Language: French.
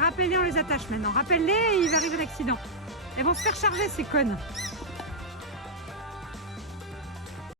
Rappelle-les, on les attache maintenant. Rappelle-les et il va arriver l'accident. Elles vont se faire charger ces connes.